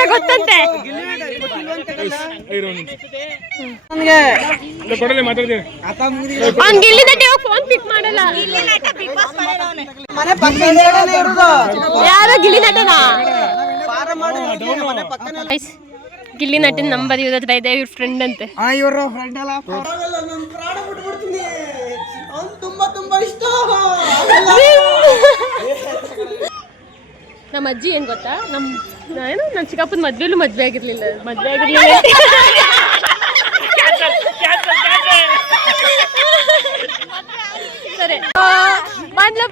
ನಟ ಗೊತ್ತಂತೆ. ಅವ್ನ್ ಗಿಲ್ಲಿ ನಟ ಫೋನ್ ಪಿಕ್ ಮಾಡಲ್ಲ. ಯಾರು ಗಿಲ್ಲಿ ನಟನಾ? ಗಿಲ್ಲಿ ನಟನ ನಂಬರ್ ಇವ್ರ ಹತ್ರ ಇದೆ. ಇವ್ರ ಫ್ರೆಂಡ್ ಅಂತೆ. ಇವರು ಫ್ರೆಂಡ್ ಅಲ್ಲ, ತುಂಬಾ ಇಷ್ಟ. ನಮ್ಮ ಅಜ್ಜಿ ಏನ್ ಗೊತ್ತಾ, ನನ್ನ ಚಿಕ್ಕಪ್ಪನ ಮದ್ವೆಲೂ ಮದ್ವೆ ಆಗಿರ್ಲಿಲ್ಲ. ಸರಿ ಬಂದ್ಲು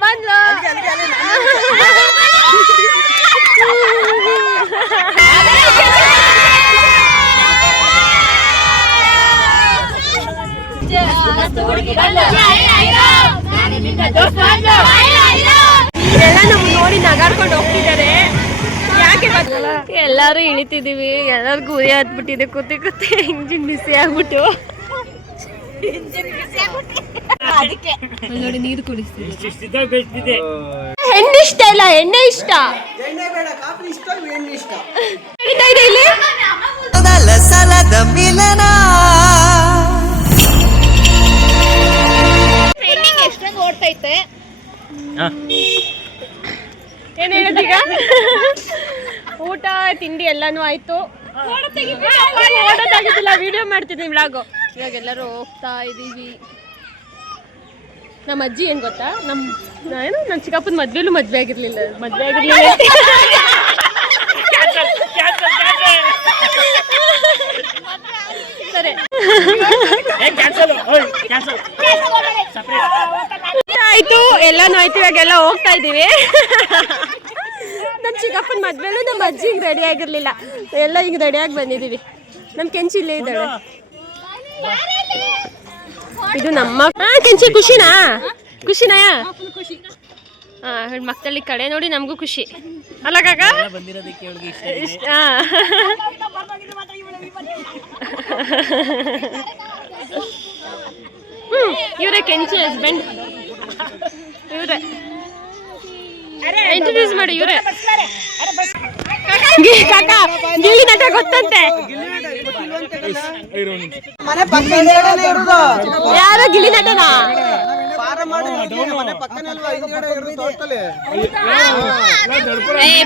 ಎಲ್ಲ ನಮ್ಗೆ ನೋಡಿ ನಗಾಡ್ಕೊಂಡು ಹೋಗ್ತಿದ್ದಾರೆ. ಯಾಕೆ ಎಲ್ಲಾರು ಇಳಿತಿದೀವಿ, ಎಲ್ಲರಿಗೂ ಉರಿ ಹತ್ಬಿಟ್ಟಿದೆ. ಕೂತಿ ಇಂಜಿನ್ ಬಿಸಿ ಆಗ್ಬಿಟ್ಟು ನೋಡಿ ನೀರು ಕುಡಿಸ್ತಿದೆ. ಹೆಣ್ಣು ಇಷ್ಟ ಇಲ್ಲ, ಎಣ್ಣೆ ಇಷ್ಟ. ಎಷ್ಟೊಂದು ಓಡ್ತೈತೆ. ಏನ್ ಹೇಳೋದೀಗ? ಊಟ ತಿಂಡಿ ಎಲ್ಲಾನು ಆಯ್ತು. ಓಡೋದಾಗಿದ್ದಿಲ್ಲ, ವಿಡಿಯೋ ಮಾಡ್ತಿದ್ದೀವಿ ವ್ಲಾಗು. ಇವಾಗ ಎಲ್ಲರೂ ಹೋಗ್ತಾ ಇದೀವಿ. ನಮ್ಮ ಅಜ್ಜಿ ಏನ್ ಗೊತ್ತಾ, ನನ್ನ ಚಿಕ್ಕಪ್ಪನ ಮದ್ವೆಲೂ ಮದ್ವೆ ಆಗಿರ್ಲಿಲ್ಲ. ಸರಿ ಆಯ್ತು, ಎಲ್ಲಾನು ಆಯ್ತು. ಇವಾಗೆಲ್ಲ ಹೋಗ್ತಾ ಇದೀವಿ. ನಮ್ಮ ಚಿಕ್ಕಪ್ಪನ ಮದ್ವೆಲೂ ನಮ್ಮ ಅಜ್ಜಿ ಹಿಂಗೆ ರೆಡಿ ಆಗಿರ್ಲಿಲ್ಲ. ಎಲ್ಲ ಹಿಂಗೆ ರೆಡಿಯಾಗಿ ಬಂದಿದ್ದೀವಿ. ನಮ್ಮ ಕೆಂಚಿ ಇಲ್ಲೇ ಇದ್ದಾಳೆ. ಇದು ನಮ್ಮ ಕೆಂಚಿ. ಖುಷಿನಾ? ಮಕ್ಕಳಿ ಕಡೆ ನೋಡಿ ನಮಗೂ ಖುಷಿ ಅಲ್ಲ ಕಾಕ? ಇವರೇ ಕೆಂಚಿ ಹಸ್ಬೆಂಡ್. ಇವರೇ ಇಂಟ್ರೊಡ್ಯೂಸ್ ಮಾಡಿ. ಇವರೇ ಕಾಕ, ಗಿಲ್ಲಿ ನಟ ಗೊತ್ತಂತೆ. ಯಾರು ಗಿಲ್ಲಿ ನಟನಾ?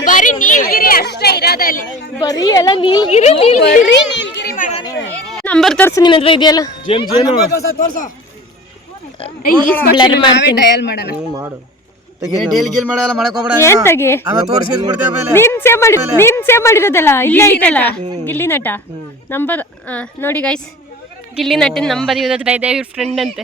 ಬರೀ ನೀಲ್ಗಿರಿ ಅಷ್ಟೇ ಇರೋದಲ್ಲಿ. ಬರೀ ಎಲ್ಲ ನೀಲ್ಗಿರಿ. ನಂಬರ್ ತೋರ್ಸು, ನಿನ್ನ ಹತ್ರ ಇದೆಯಲ್ಲ. ಸೇವ್ ಮಾಡಿರೋದಲ್ಲ ಇಲ್ಲ ಐತಲ್ಲ ಗಿಲ್ಲಿ ನಟ ನಂಬರ್. ನೋಡಿ ಗೈಸ್, ಗಿಲ್ಲಿ ನಟನ ನಂಬರ್ ಇವ್ರ ಹತ್ರ ಇದೆ. ಇವ್ರ ಫ್ರೆಂಡ್ ಅಂತೆ.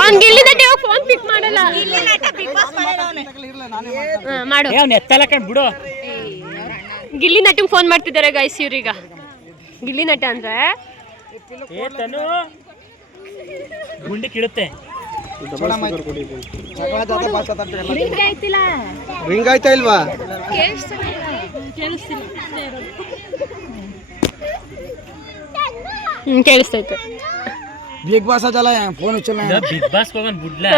ಅವ್ನ್ ಗಿಲ್ಲಿ ನಟ ಫೋನ್ ಪಿಕ್ ಮಾಡಲ್ಲ. ಮಾಡು. ಗಿಲ್ಲಿ ನಟಂಗ್ ಫೋನ್ ಮಾಡ್ತಿದ್ದಾರೆ ಗೈಸ್ ಇವ್ರೀಗ. ಗಿಲ್ಲಿ ನಟ ಅಂದ್ರೆ ಗುಂಡಿ ಕಿಡುತ್ತೆ. ರಿಂಗ್ ಆಯ್ತಾ ಇಲ್ವಾ? ಕೇಳಿಸ್ತೈತೆ. ಬಿಗ್ ಬಾಸ್ ಅದಲ್ಲ, ಫೋನ್ ಹಚ್ಚಲ್ಲ. ಬಿಗ್ ಬಾಸ್ ಹೋಗನ್ ಬುಡ್ಲಾ.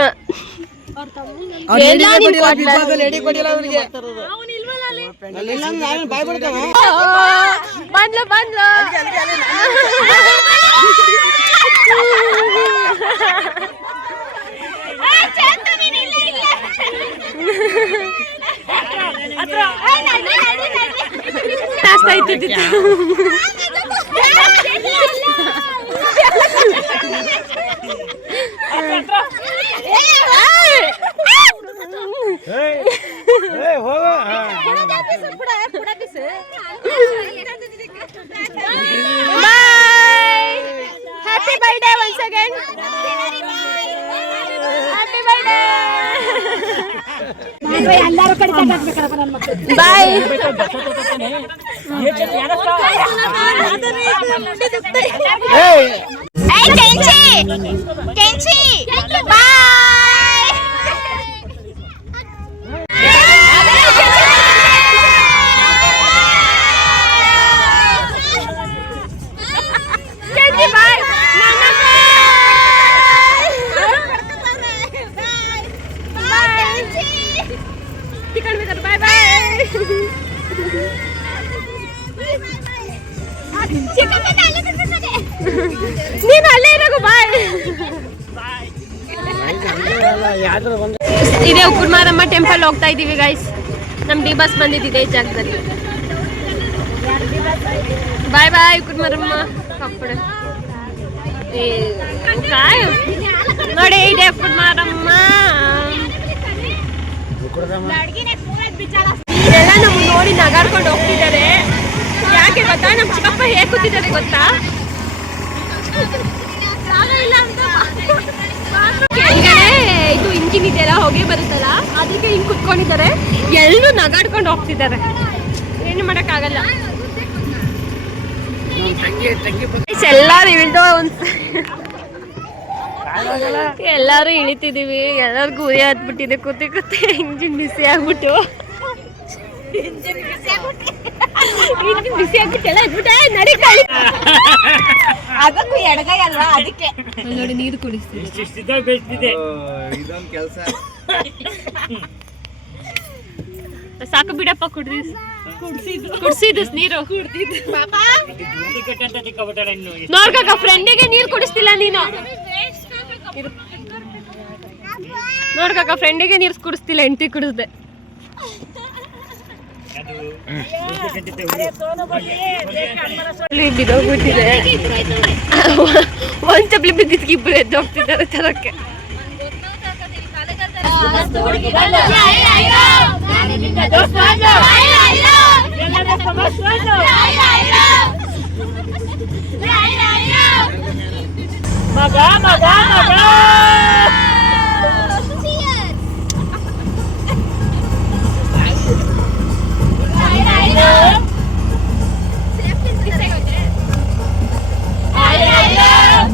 ಬಂದ್ಲು Happy birthday once again. Happy birthday. Bye. Hey Kenchi. Kenchi. Bye. Kenchi bye. Nana ನೀನು ಅಲ್ಲೇ ಇರೋಗು ಬಾಯ್. ಇದೇ ಉಕ್ಕುಡ್ ಮಾರಮ್ಮ ಟೆಂಪಲ್ ಹೋಗ್ತಾ ಇದೀವಿ ಗೈಸ್. ನಮ್ ಡಿ ಬಸ್ ಬಂದಿದ್ದಿದೆ ಈ ಜಾಗದಲ್ಲಿ. ಬಾಯ್ ಬಾಯ್ ಉಕ್ಕುಡ್ ಮಾರಮ್ಮ ಕಪ್ಪಡ ನೋಡಿ ಇದೆ ಉಕ್ಕುಡ್ ಮಾರಮ್ಮ. ಇದೆಲ್ಲ ನಮ್ಗೆ ನೋಡಿ ನಗಾಡ್ಕೊಂಡು ಹೋಗ್ತಿದ್ದಾರೆ. ಯಾಕೆ ಗೊತ್ತಾ, ನಮ್ಮ ಚಿಕ್ಕಪ್ಪ ಹೇಗೆ ಕೂತಿದ್ದಾರೆ ಗೊತ್ತಾ, ಕೆಳಗಡೆ ಇದು ಇಂಜಿನ್ ಇದೆಯಲ್ಲ ಹೊಗೆ ಬರುತ್ತಲ್ಲ ಅದಕ್ಕೆ ಹಿಂಗ್ ಕುತ್ಕೊಂಡಿದ್ದಾರೆ. ಎಲ್ಲರೂ ನಗಾಡ್ಕೊಂಡು ಹೋಗ್ತಿದ್ದಾರೆ. ಏನು ಮಾಡೋಕ್ಕಾಗಲ್ಲ. ಎಲ್ಲಾರು ಇಳ್ದೋ ಎಲ್ಲಾರು ಇಳಿತಿದೀವಿ. ಎಲ್ಲರಿಗೂ ಉರಿ ಹತ್ಬಿಟ್ಟಿದೆ ಕೂತಿ ಕೂತಿ. ಇಂಜಿನ್ ಬಿಸಿ ಆಗ್ಬಿಟ್ಟು ಬಿಸಿ ಆಗ್ಬಿಟ್ಟೆಲ್ಲ ಎದ್ಬಿಟ್ಟೆ ನಡಿ. ಅದಕ್ಕೂ ಎಡಗೈ ಅಲ್ವಾ, ಅದಕ್ಕೆ ನೋಡಿ ನೀರು ಕುಡಿಸ್ತೀವಿ. ಇದೊಂದು ಕೆಲಸ. ಸಾಕು ಬಿಡಪ್ಪ, ಕುಡ್ಸಿದ್ದು ನೀರು ನೋಡ್ಕ ಫ್ರೆಂಡಿಗೆ ನೀರು ಕುಡಿಸ್ತಿಲ್ಲ ನೀನು. ನೋಡ್ಕ ಫ್ರೆಂಡಿಗೆ ನೀರು ಕುಡಿಸ್ತಿಲ್ಲ, ಹೆಂಡತಿ ಕುಡಿಸ್ದೆ. ಬಿದ್ದೋಗ್ಬಿಟ್ಟಿದೆ. ಒಂದ್ ಚಪ್ಲಿ ಬಿದ್ದಿದ್ಕೆ ಇಬ್ರು ಎದ್ದೋಗ್ತಿದ್ದಾರೆ ತರಕ್ಕೆ. ಮಗ ಮಗ ಮಗ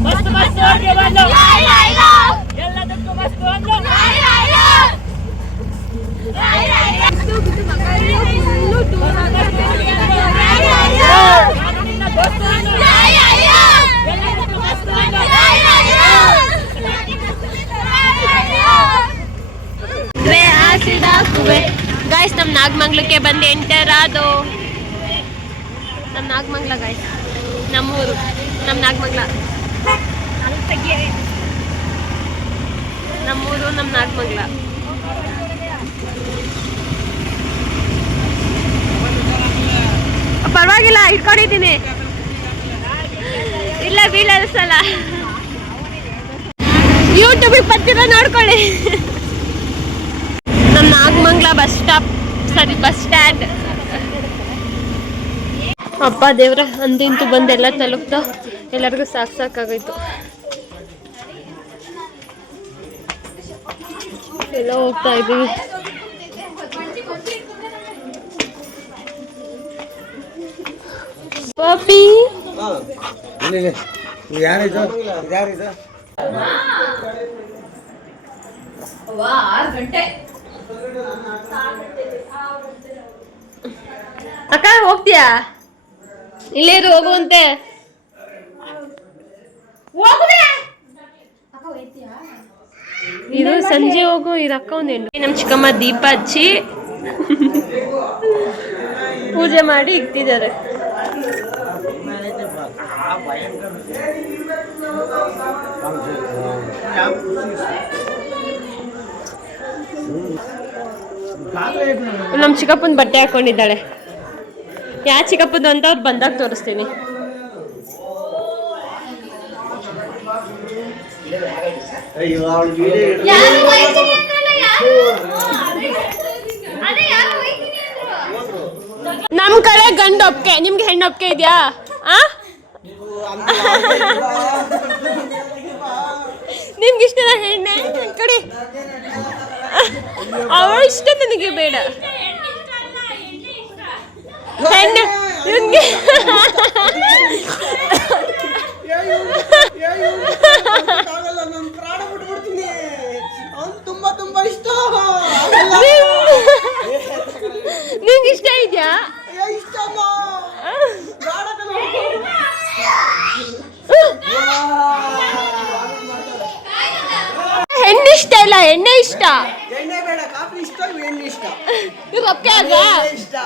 ಮಸ್ತ್ ಮಸ್ತ್ ಎಲ್ಲದಕ್ಕೂ ಮಸ್ತ್ ಗಾಯ್ಸ್. ನಮ್ ನಾಗಮಂಗ್ಲಕ್ಕೆ ಬಂದು ಎಂಟರ್ ಆದೋ. ನಮ್ ನಾಗಮಂಗ್ಲ ಗಾಯ್ಸ್, ನಮ್ಮೂರು, ನಮ್ ನಾಗಮಂಗ್ಲ ನಮ್ಮೂರು, ನಮ್ ನಾಗಮಂಗ್ಲ. ಪರವಾಗಿಲ್ಲ, ಇಟ್ಕೊಂಡಿದ್ದೀನಿ. ಇಲ್ಲ ಬೀಳಲ್ಸಲ್ಲ. ಯೂಟ್ಯೂಬ್ ಬರ್ತೀರ ನೋಡ್ಕೊಳ್ಳಿ. ನಮ್ಮ Nagamangala bus stop, sorry bus stand. ಅಪ್ಪ ದೇವ್ರ, ಅಂದಿಂತು ಬಂದು ಎಲ್ಲ ತಲುಪ್ತಾ. ಎಲ್ಲರಿಗೂ ಸಾಕಾಗೋಯ್ತು. ಎಲ್ಲ ಹೋಗ್ತಾ ಇದ್ದೀವಿ. ಪಾಪಿ ಯಾರಿದು ಯಾರಿದು? ಅಕ್ಕ ಹೋಗ್ತೀಯಾ? ಇಲ್ಲೇ ಇರು, ಹೋಗುವಂತೆ. ಇದು ಸಂಜೆ ಹೋಗು. ಇದು ಅಕ್ಕ ಒಂದು ಹೆಣ್ಣು. ನಮ್ಮ ಚಿಕ್ಕಮ್ಮ ದೀಪ ಹಚ್ಚಿ ಪೂಜೆ ಮಾಡಿ ಇಕ್ತಿದ್ದಾರೆ. ನಮ್ಮ ಚಿಕ್ಕಪ್ಪನ ಬಟ್ಟೆ ಹಾಕೊಂಡಿದ್ದಾಳೆ. ಯಾ ಚಿಕ್ಕಪ್ಪದು ಅಂತ ಅವ್ರು ಬಂದಾಗ ತೋರಿಸ್ತೀನಿ. ನಮ್ ಕಡೆ ಗಂಡು ಒಪ್ಕೆ, ನಿಮ್ಗೆ ಹೆಣ್ಣು ಒಪ್ಕೆ ಇದೆಯಾ? ನಿಮ್ಗೆ ಇಷ್ಟದ ಹೆಣ್ಣೆ ಕಡೆ? ಅವಳ ಇಷ್ಟ ನನಗೆ ಬೇಡ. ಹೆಣ್ಣು ನಿಮ್ಗೆ ತುಂಬಾ ಇಷ್ಟ. ನಿಮ್ಗೆ ಇಷ್ಟ ಇದೆಯಾ? ಹೆಣ್ಣು ಇಷ್ಟ ಇಲ್ಲ, ಎಣ್ಣೆ ಇಷ್ಟ. ಎಣ್ಣೆ ಬೇಡ, ಕಾಫಿ ಇಷ್ಟ, ಎಣ್ಣೆ ಇಷ್ಟ. ಇದು ಒಪ್ಕೆ ಅಲ್ವಾ? ಇಷ್ಟ.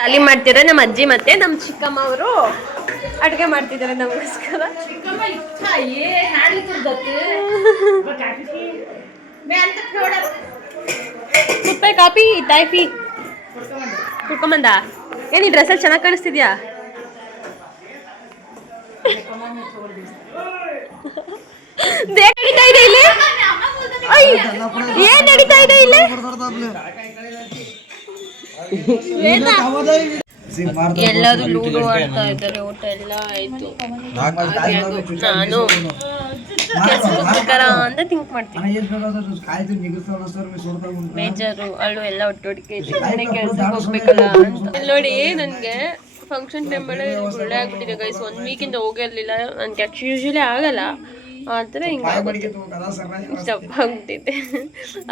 ಜಾಲಿ ಮಾಡ್ತಿದ್ದಾರೆ ನಮ್ಮ ಅಜ್ಜಿ ಮತ್ತೆ ನಮ್ಮ ಚಿಕ್ಕಮ್ಮ ಅವರು ಅಡುಗೆ ಮಾಡ್ತಿದ್ದಾರೆ ನಮಗೋಸ್ಕರ. ರೂಪಾಯಿ ಕಾಪಿ ಟೈಫಿ ಕುಡ್ಕೊಂಬಂದ. ಏನ್ ಈ ಡ್ರೆಸ್ಸಲ್ಲಿ ಚೆನ್ನಾಗಿ ಕಾಣಿಸ್ತಿದ್ಯಾ? ನಡೀತಾ ಇದೆ ಇಲ್ಲಿ. ಏನ್ ನಡೀತಾ ಇದೆ ಇಲ್ಲಿ? ಎಲ್ಲರೂ ಲೂಡೋ ಆಡ್ತಾ ಇದ್ದಾರೆ. ಊಟ ಎಲ್ಲ ಆಯ್ತು. ನಾನು ಕೆಲ್ಸಕ್ಕೋಸ್ಕರ ಅಂತ ಥಿಂಕ್ ಮಾಡ್ತೀನಿ. ಬೇಜಾರು ಅಳು ಎಲ್ಲ ಒಟ್ಟೊಟ್ಟಿಗೆ ಕೆಲ್ಸಕ್ಕೆ ಹೋಗ್ಬೇಕಲ್ಲ ಅಂತ. ನೋಡಿ ನನಗೆ ಫಂಕ್ಷನ್ ಟೈಮಲ್ಲಿ ಒಳ್ಳೆ ಆಗ್ಬಿಟ್ಟಿದೆ ಗೈಸ್. 1 ವೀಕಿಂದ ಹೋಗಿರ್ಲಿಲ್ಲ. ನನ್ಗೆ ಯೂಶಲಿ ಆಗಲ್ಲ, ಆದ್ರೆ ಹಿಂಗೆ ಜಪ್ ಆಗ್ಬಿಟ್ಟಿದೆ.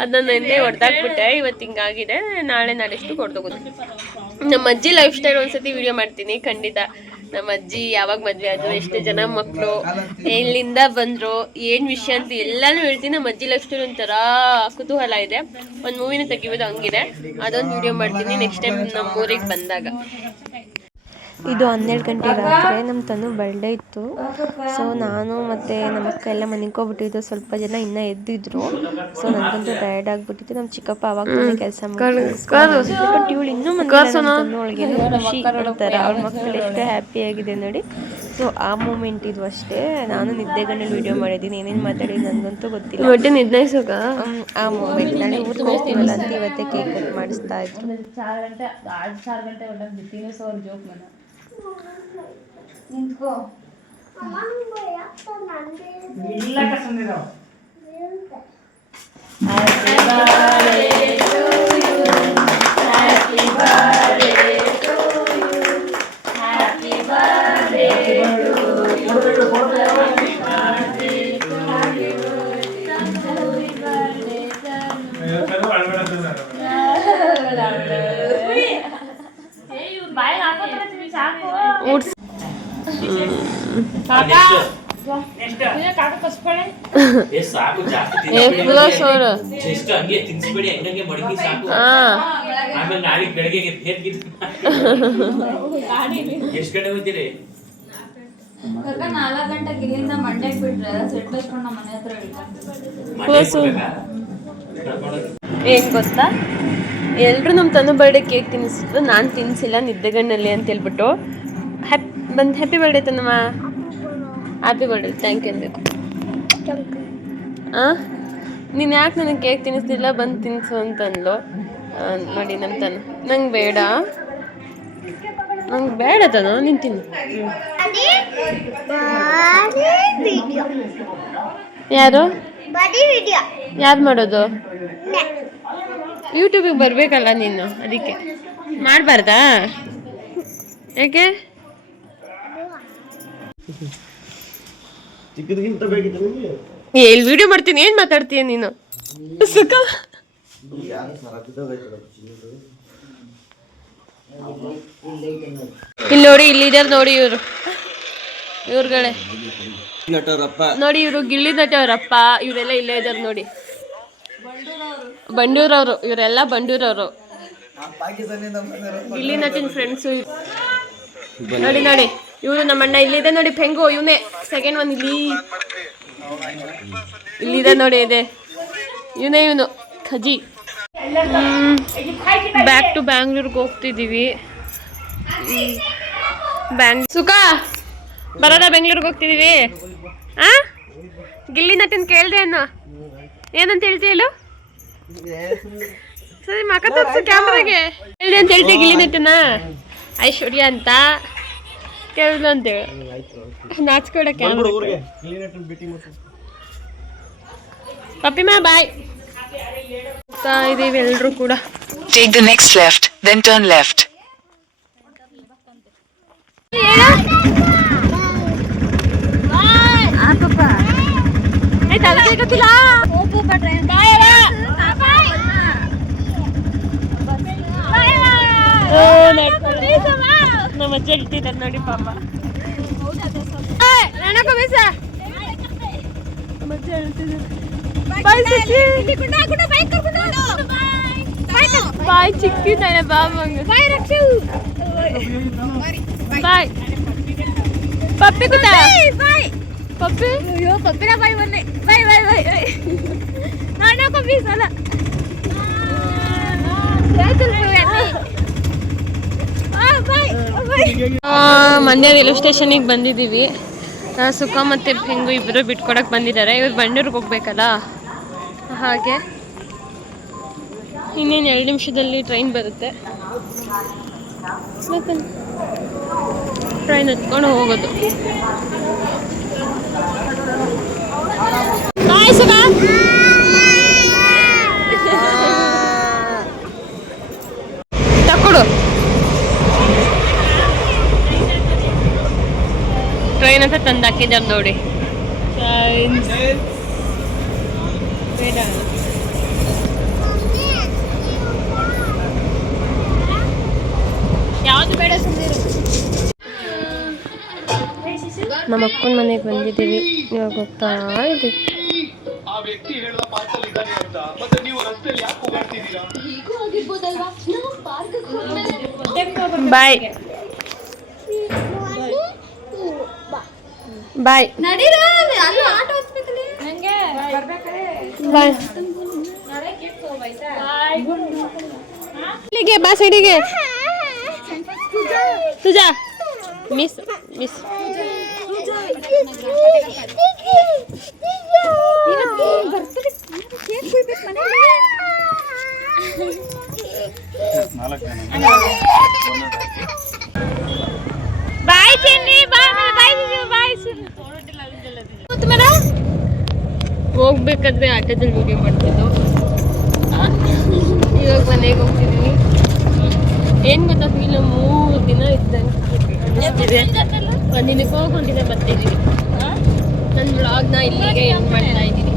ಅದನ್ನ ನಿನ್ನೆ ಹೊಡೆದಾಕ್ಬಿಟ್ಟೆ. ಇವತ್ತು ಹಿಂಗಾಗಿದೆ. ನಾಳೆ ನಾಳೆಷ್ಟು ಕೊಡ್ದೋಗುತ್ತೆ. ನಮ್ಮ ಅಜ್ಜಿ ಲೈಫ್ ಸ್ಟೈಲ್ ಒಂದ್ಸತಿ ವಿಡಿಯೋ ಮಾಡ್ತೀನಿ ಖಂಡಿತ. ನಮ್ಮ ಅಜ್ಜಿ ಯಾವಾಗ ಮದ್ವೆ ಆದ್ರು, ಎಷ್ಟು ಜನ ಮಕ್ಕಳು, ಎಲ್ಲಿಂದ ಬಂದ್ರು, ಏನ್ ವಿಷಯ ಅಂತ ಎಲ್ಲಾನು ಹೇಳ್ತೀನಿ. ನಮ್ಮ ಅಜ್ಜಿ ಲೈಫ್ ಸ್ಟೈಲ್ ಒಂಥರ ಕುತೂಹಲ ಇದೆ. ಒಂದು ಮೂವಿನ ತೆಗಿಯೋದು ಹಂಗಿದೆ. ಅದೊಂದು ವಿಡಿಯೋ ಮಾಡ್ತೀನಿ ನೆಕ್ಸ್ಟ್ ಟೈಮ್ ನಮ್ಮ ಊರಿಗೆ ಬಂದಾಗ. ಇದು 12 ಗಂಟೆ ರಾತ್ರಿ ನಮ್ಮ ತನು ಬರ್ಡೇ ಇತ್ತು. ಸೊ ನಾನು ಮತ್ತು ನಮ್ಮ ಅಕ್ಕ ಎಲ್ಲ ಮನೆಗೆ ಹೋಗ್ಬಿಟ್ಟಿದ್ದು. ಸ್ವಲ್ಪ ಜನ ಇನ್ನೂ ಎದ್ದಿದ್ರು. ಸೊ ನನಗಂತೂ ಟಯರ್ಡ್ ಆಗಿಬಿಟ್ಟಿತ್ತು. ನಮ್ಮ ಚಿಕ್ಕಪ್ಪ ಅವಾಗ ಕೆಲಸ ಬಟ್ ಇವಳು ಇನ್ನೂ ಮನೆಗೆ ಖುಷಿ ಇರ್ತಾರೆ. ಅವ್ರ ಮಕ್ಕಳು ಎಷ್ಟು ಹ್ಯಾಪಿ ಆಗಿದೆ ನೋಡಿ. ಸೊ ಆ ಮೂಮೆಂಟ್ ಇದು ಅಷ್ಟೇ. ನಾನು ನಿದ್ದೆಗಣ್ಣಲ್ಲಿ ವಿಡಿಯೋ ಮಾಡಿದ್ದೀನಿ. ಏನೇನು ಮಾತಾಡಿ ನನಗಂತೂ ಗೊತ್ತಿಲ್ಲ. ಒಟ್ಟೆ ನಿದ್ದೆ ಸುಖ ಆ ಮೂಮೆಂಟ್. ನಾಳೆ ಊರಿಗೆ ಹೋಗ್ತೀವಲ್ಲ ಅಂತ ಇವತ್ತೇ ಕೇಕ್ ಕಟ್ ಮಾಡಿಸ್ತಾ ಇದ್ರು. ಏನ್ ಗೊತ್ತಾ, ಎಲ್ರು ನಮ್ಮ ತನು ಬರ್ಡೇ ಕೇಕ್ ತಿನ್ನಿಸಿದ್ರು. ನಾನು ತಿನ್ಸಿಲ್ಲ ನಿದ್ದೆಗಣ್ಣಲ್ಲಿ ಅಂತ ಹೇಳ್ಬಿಟ್ಟು. ಹ್ಯಾಪಿ ಬರ್ಡೇ ತನಮ್ಮ. Happy birthday. ಥ್ಯಾಂಕ್ ಯು ಅನ್ಬೇಕು. ನೀನು ಯಾಕೆ ನನಗೆ ಕೇಕ್ ತಿನ್ನಿಸ್ತಿಲ್ಲ, ಬಂದು ತಿನ್ನಿಸು ಅಂತಂದ್ಲು. ನೋಡಿ ನಮ್ಮ ತನು. ನಂಗೆ ಬೇಡ ತನು, ನೀನು ತಿನ್ನು. ಯಾರು ಯಾರು ಮಾಡೋದು? ಯೂಟ್ಯೂಬಿಗೆ ಬರಬೇಕಲ್ಲ ನೀನು, ಅದಕ್ಕೆ ಮಾಡಬಾರ್ದಾ? ಯಾಕೆ? ಎಲ್ಲಿ ವಿಡಿಯೋ ಮಾಡ್ತೀನಿ, ಏನು ಮಾತಾಡ್ತೀಯ ನೀನು? ಸುಖ ಇಲ್ಲಿ ನೋಡಿ, ಇಲ್ಲಿದ್ದಾರೆ ನೋಡಿ ಇವ್ರುಗಳೇ ನೋಡಿ. ಇವರು ಗಿಲ್ಲಿ ನಟವರಪ್ಪ, ಇವರೆಲ್ಲ ಇಲ್ಲೇ ಇದ್ದಾರೆ ನೋಡಿ. ಬಂಡೂರವರು, ಇವರೆಲ್ಲ ಬಂಡೂರವರು. ಗಿಲ್ಲಿ ನಟನ್ ಫ್ರೆಂಡ್ಸು ನೋಡಿ. ನೋಡಿ ಇವರು ನಮ್ಮಣ್ಣ ಇಲ್ಲಿದೆ ನೋಡಿ. ಪೆಂಗು ಇವನೇ ಸೆಕೆಂಡ್ ಒನ್. ಇಲ್ಲಿದೆ ನೋಡಿ, ಇದೆ ಇವನು ಖಜಿ. Back to ಬ್ಯಾಂಗ್ಳೂರ್ಗೆ ಹೋಗ್ತಿದ್ದೀವಿ. ಸುಖ ಬರೋದ? ಬೆಂಗ್ಳೂರ್ಗೆ ಹೋಗ್ತಿದ್ದೀವಿ. ಗಿಲ್ಲಿ ನಟನ್ ಕೇಳ್ದೆ ಅನ್ನು ಏನಂತ ಹೇಳ್ತೀಯ? ಹೇಳು ಸರಿ, ಮಕ ತೋರಿಸು ಕ್ಯಾಮ್ರಾಗೆ. ಹೇಳ್ದೆ ಅಂತ ಹೇಳ್ತೀಯ ಗಿಲ್ಲಿ ನಟನ? ಐಶ್ವರ್ಯ ಅಂತ ಕೇಳಿದ್ಲು ಅಂತೇಳಿ ನಾಚ್ಕೊಡ ಕ್ಯಾಮ್ರಾ. ಪಪ್ಪಿಮಾ ಬಾಯ್. ಹೋಗ್ತಾ ಇದೀವಿ ಎಲ್ರು ಕೂಡ. Take the next left, then turn left. ನಮ್ಮ ಅಜ್ಜ ಹೇಳ್ತಿದ್ದಾರೆ ನೋಡಿ ಪಾಪ. ಬಾಯ್ ಚಿಕ್ಕಿದ್ದಾಳೆ ಬಾಬಂಗ. ಬಾಯ್ ಪಪ್ಪಿ ಕೂತ ಪಪ್ಪಿ. ಅಯ್ಯೋ ಪಪ್ಪಿನ ಬಾಯ್ ಬಂದೆ. ಬಾಯ್ ಬಾಯ್ ಬಾಯ್ ಬಾಯ್. ನಾನು ಪಪ್ಪಿ ಸಲ ಮಂಡ್ಯ ರೈಲ್ವೆ ಸ್ಟೇಷನಿಗೆ ಬಂದಿದ್ದೀವಿ. ಸುಖ ಮತ್ತು ಹೆಂಗು ಇಬ್ಬರು ಬಿಟ್ಕೊಡಕ್ಕೆ ಬಂದಿದ್ದಾರೆ. ಇವ್ರು ಬಂಡೂರಿಗೆ ಹೋಗ್ಬೇಕಲ್ಲ, ಹಾಗೆ ಇನ್ನೇನು 2 ನಿಮಿಷದಲ್ಲಿ ಟ್ರೈನ್ ಬರುತ್ತೆ. ಮತ್ತೆ ಟ್ರೈನ್ ಹತ್ಕೊಂಡು ಹೋಗೋದು. ತಕೊಡು. ಟ್ರೈನ್ ಅಂತ ತಂದು ಹಾಕಿದ್ದಾರೆ ನೋಡಿ. ಯಾವುದು ಬೇಡ ಸುಮ್ಮನೆ. ನಮ್ಮ ಅಕ್ಕನ ಮನೆಗೆ ಬಂದಿದ್ದೀವಿ. ಇವಾಗ ಹೋಗ್ತಾ ಇದ್ದೀವಿ. ಬಾಯ್ ಬಾಯ್ ಬಾಯ್. ಇಲ್ಲಿಗೆ ಬಾ ಸೈಡಿಗೆ. ತುಜಾ ಮಿಸ್ ಮಿಸ್ ಬಾಯ್ ಚೆನ್ನಿ. ಹೋಗ್ಬೇಕಾದ್ರೆ ಆಟೋದಲ್ಲಿ ವಿಡಿಯೋ ಮಾಡ್ತಿದ್ದು. ಇವಾಗ ಮನೆಗೆ ಹೋಗ್ತಿದ್ದೀನಿ. ಏನು ಗೊತ್ತಾ ಫೀಲು, 3 ದಿನ ಇದ್ದಂಗೆ ಒಂದಿನಕ್ಕೆ ಹೋಗ್ಕೊಂಡಿದ್ದೆ ಬರ್ತಿದ್ದೀನಿ. ನನ್ನ ವ್ಲಾಗ್ನ ಇಲ್ಲಿಗೆ ಎಂಡ್ ಮಾಡ್ತಾ ಇದ್ದೀನಿ.